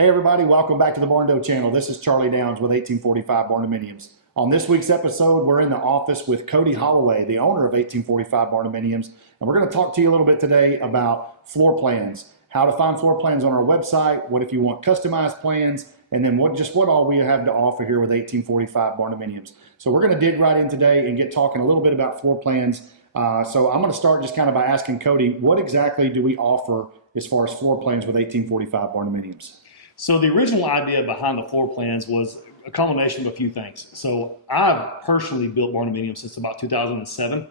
Hey everybody, welcome back to the Barndo channel. This is Charlie Downs with 1845 Barndominiums. On this week's episode, we're in the office with Cody Holloway, the owner of 1845 Barndominiums, and we're going to talk to you a little bit today about floor plans, how to find floor plans on our website, what if you want customized plans, and then what all we have to offer here with 1845 Barndominiums. So we're going to dig right in today and get talking a little bit about floor plans. So I'm going to start just kind of by asking Cody, what exactly do we offer as far as floor plans with 1845 Barndominiums? So the original idea behind the floor plans was a combination of a few things. So I've personally built Barndominium since about 2007.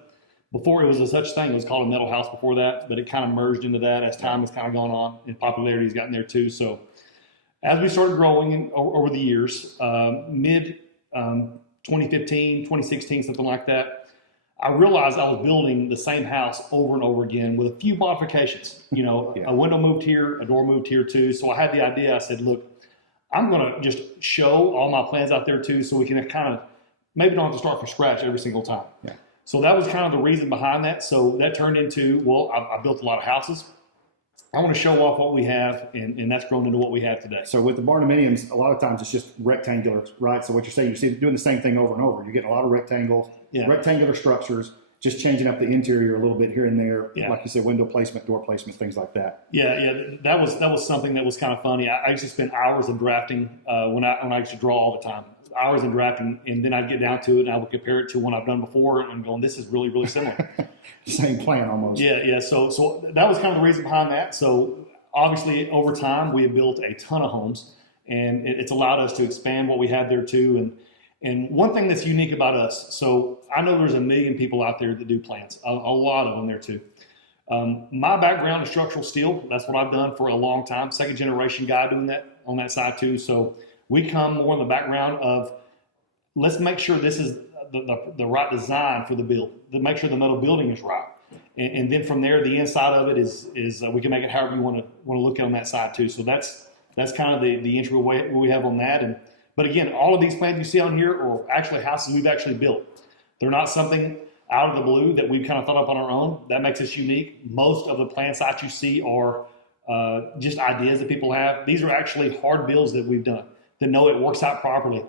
Before it was a such thing, it was called a metal house before that, but it kind of merged into that as time has kind of gone on and popularity has gotten there too. So as we started growing over the years, mid 2015, 2016, something like that, I realized I was building the same house over and over again with a few modifications. You know, a window moved here, a door moved here too. So I had the idea, I said, look, I'm going to just show all my plans out there too, so we can kind of, maybe don't have to start from scratch every single time. Yeah. So that was kind of the reason behind that. So that turned into, well, I built a lot of houses. I want to show off what we have, and that's grown into what we have today. So with the Barndominiums, a lot of times it's just rectangular, right? So what you're saying, you see doing the same thing over and over. You're getting a lot of rectangular structures, just changing up the interior a little bit here and there. Yeah. Like you said, window placement, door placement, things like that. Yeah. That was something that was kind of funny. I used to spend hours in drafting when I used to draw all the time. Hours in drafting, and then I'd get down to it and I would compare it to what I've done before and going, this is really, really similar. Same plan almost. Yeah. So that was kind of the reason behind that. So obviously over time we have built a ton of homes, and it's allowed us to expand what we have there too. And one thing that's unique about us, so I know there's a million people out there that do plans, a lot of them there too. My background is structural steel. That's what I've done for a long time. Second generation guy doing that on that side too. So we come more in the background of, let's make sure this is the right design for the build, to make sure the metal building is right. And then from there, the inside of it is we can make it however you want to look at on that side too. So that's kind of the entry way we have on that. But again, all of these plans you see on here are actually houses we've actually built. They're not something out of the blue that we've kind of thought up on our own. That makes us unique. Most of the plan sites you see are just ideas that people have. These are actually hard builds that we've done to know it works out properly,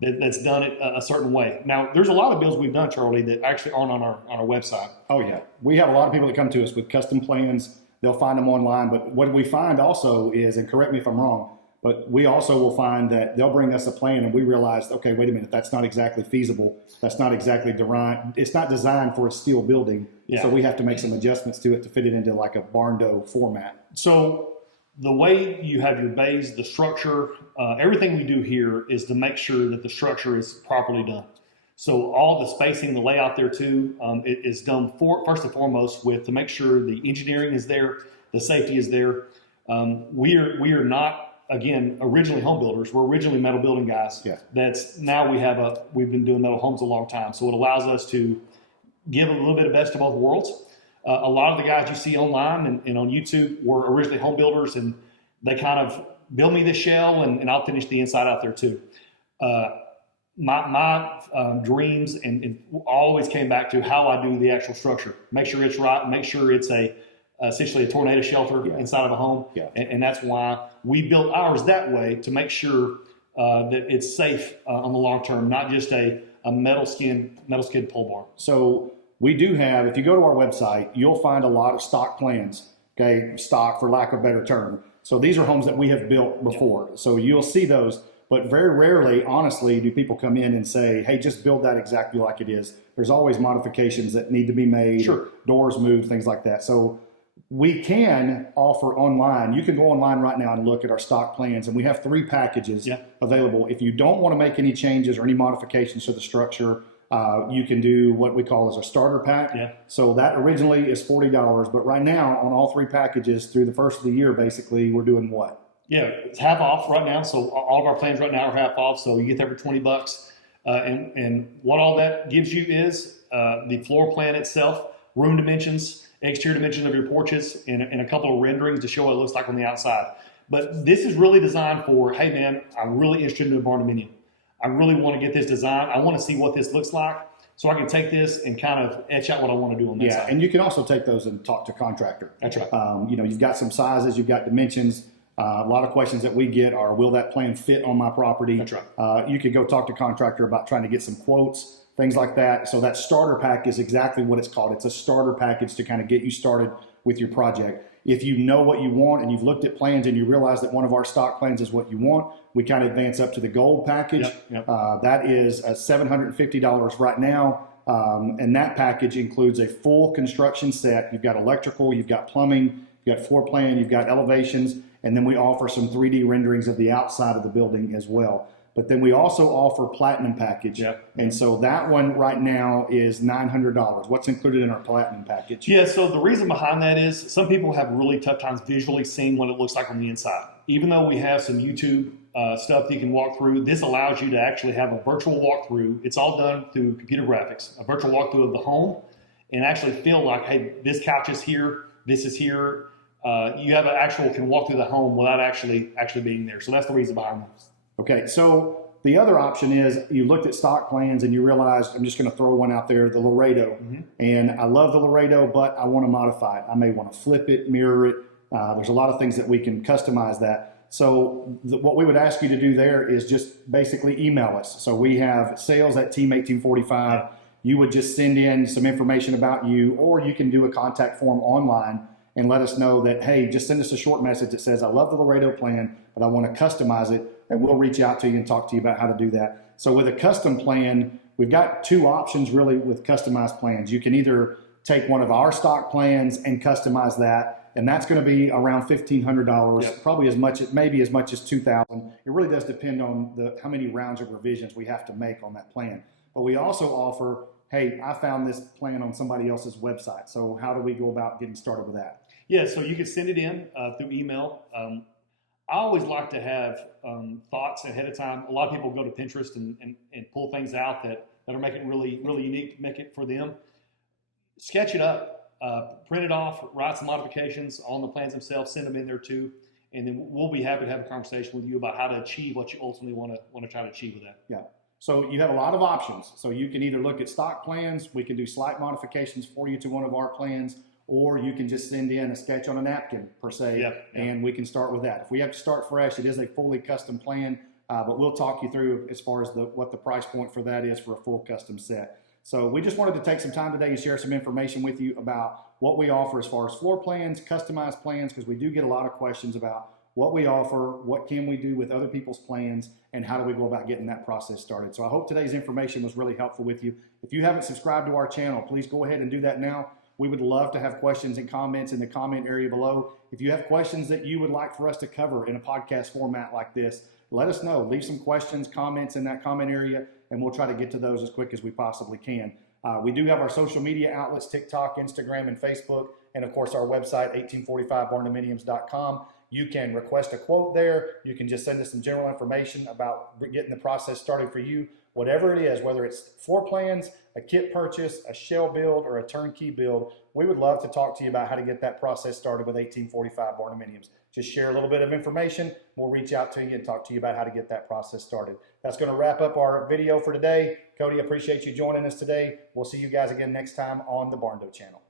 that's done it a certain way. Now, there's a lot of builds we've done, Charlie, that actually aren't on our website. Oh, yeah. We have a lot of people that come to us with custom plans. They'll find them online. But what we find also is, and correct me if I'm wrong, but we also will find that they'll bring us a plan and we realize, okay, wait a minute, that's not exactly feasible. That's not exactly it's not designed for a steel building. Yeah. So we have to make some adjustments to it to fit it into like a Barndo format. So the way you have your bays, the structure, everything we do here is to make sure that the structure is properly done. So all the spacing, the layout there too, it is done first and foremost to make sure the engineering is there, the safety is there. We are not, again, originally home builders. We're originally metal building guys. Yeah. We've been doing metal homes a long time. So it allows us to give a little bit of best of both worlds. A lot of the guys you see online and on YouTube were originally home builders, and they kind of build me this shell and I'll finish the inside out there too. My dreams and always came back to how I do the actual structure. Make sure it's right. Make sure it's essentially a tornado shelter inside of a home. Yeah. And that's why we built ours that way, to make sure that it's safe on the long term, not just a metal skid pole barn. So we do have, if you go to our website, you'll find a lot of stock plans, okay, stock for lack of a better term. So these are homes that we have built before. So you'll see those, but very rarely, honestly, do people come in and say, hey, just build that exactly like it is. There's always modifications that need to be made, sure, doors moved, things like that. So we can offer online. You can go online right now and look at our stock plans, and we have 3 packages available. If you don't want to make any changes or any modifications to the structure, you can do what we call as a starter pack. Yeah. So that originally is $40, but right now on all 3 packages through the first of the year, basically we're doing what? Yeah, it's half off right now. So all of our plans right now are half off. So you get there for $20. And what all that gives you is the floor plan itself, room dimensions, exterior dimensions of your porches, and a couple of renderings to show what it looks like on the outside. But this is really designed for, hey man, I'm really interested in a Barndominium. I really want to get this design. I want to see what this looks like, so I can take this and kind of etch out what I want to do on this side. And you can also take those and talk to contractor. That's right. You've got some sizes, you've got dimensions. A lot of questions that we get are, will that plan fit on my property? That's right. You could go talk to a contractor about trying to get some quotes, things like that. So that starter pack is exactly what it's called. It's a starter package to kind of get you started with your project. If you know what you want and you've looked at plans and you realize that one of our stock plans is what you want, we kind of advance up to the gold package. Yep. That is $750 right now. And that package includes a full construction set. You've got electrical, you've got plumbing, you've got floor plan, you've got elevations, and then we offer some 3D renderings of the outside of the building as well. But then we also offer platinum package. Yep. And so that one right now is $900. What's included in our platinum package? Yeah, so the reason behind that is some people have really tough times visually seeing what it looks like on the inside. Even though we have some YouTube stuff that you can walk through, this allows you to actually have a virtual walkthrough. It's all done through computer graphics, a virtual walkthrough of the home, and actually feel like, hey, this couch is here, this is here. You have an actual can walk through the home without actually being there. So that's the reason behind this. Okay, so the other option is you looked at stock plans and you realized, I'm just going to throw one out there, the Laredo. And I love the Laredo, but I want to modify it. I may want to flip it, mirror it. There's a lot of things that we can customize that. So what we would ask you to do there is just basically email us. So we have sales@team1845. You would just send in some information about you, or you can do a contact form online and let us know that, hey, just send us a short message that says, I love the Laredo plan, but I want to customize it. And we'll reach out to you and talk to you about how to do that. So with a custom plan, we've got two options really with customized plans. You can either take one of our stock plans and customize that, and that's going to be around $1,500, Yep. probably maybe as much as $2,000. It really does depend on how many rounds of revisions we have to make on that plan. But we also offer, hey, I found this plan on somebody else's website. So how do we go about getting started with that? Yeah, so you can send it in through email. I always like to have thoughts ahead of time. A lot of people go to Pinterest and pull things out that are making really unique, make it for them. Sketch it up, print it off, write some modifications on the plans themselves, send them in there too, and then we'll be happy to have a conversation with you about how to achieve what you ultimately want to try to achieve with that. Yeah. So you have a lot of options. So you can either look at stock plans, we can do slight modifications for you to one of our plans, or you can just send in a sketch on a napkin per se, and we can start with that. If we have to start fresh, it is a fully custom plan, but we'll talk you through as far as what the price point for that is for a full custom set. So we just wanted to take some time today and share some information with you about what we offer as far as floor plans, customized plans, because we do get a lot of questions about what we offer, what can we do with other people's plans, and how do we go about getting that process started. So I hope today's information was really helpful with you. If you haven't subscribed to our channel, please go ahead and do that now. We would love to have questions and comments in the comment area below. If you have questions that you would like for us to cover in a podcast format like this, let us know. Leave some questions, comments in that comment area, and we'll try to get to those as quick as we possibly can. We do have our social media outlets, TikTok, Instagram, and Facebook, and of course our website, 1845barndominiums.com. You can request a quote there. You can just send us some general information about getting the process started for you. Whatever it is, whether it's floor plans, a kit purchase, a shell build, or a turnkey build, we would love to talk to you about how to get that process started with 1845 Barndominiums. Just share a little bit of information. We'll reach out to you and talk to you about how to get that process started. That's going to wrap up our video for today. Cody, appreciate you joining us today. We'll see you guys again next time on the Barndo channel.